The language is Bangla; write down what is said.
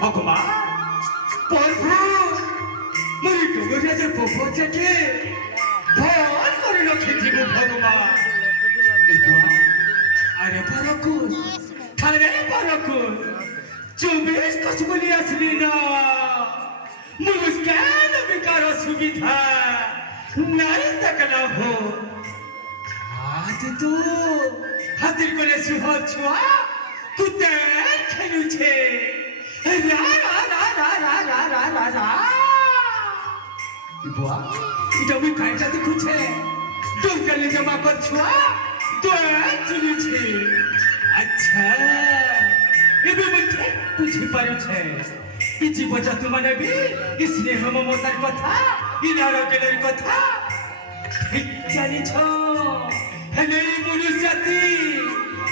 ভগবান প্রভু মরি ডুবুরাজের প্রভুটাকে ভয় করে রক্ষে দিব ভগবান। আরে পরকুশ আরে পরকুশ 24 কস বলি আসলি না মুস্কান বিকার সুবিধা নাই দেখলা হো হাত তো হাতির করে সুহ ছুয়া কুতে খেলুছে রা রা রা রা রা রা রা রা রা বুয়া এটা ওই কাইটা দেখুছে দোকানে জমা করছুয়া তো চলুছে। আচ্ছা এবে মধ্যে বুঝি পারুছে এই জীবজন্তু মানবী এই স্নেহ মমতার কথা এই নারকেলের কথা ঠিক জানিছ হেলে মনুষ্য জাতি